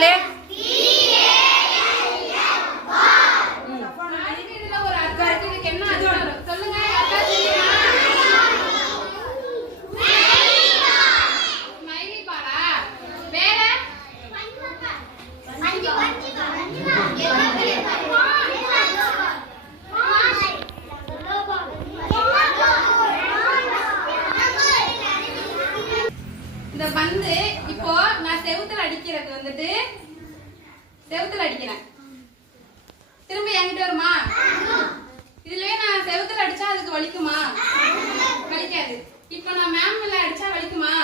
சொல்லு. இந்த பந்து இப்போ நான் செவுத்துல அடிக்கிறது வந்துட்டு செவுத்துல அடிக்கிறேன். திரும்ப என்கிட்ட வருமா? இதுலயே நான் செவுத்துல அடிச்சா அதுக்கு வலிக்குமா? வலிக்காது. இப்போ நான் மேம் மேல அடிச்சா வலிக்குமா?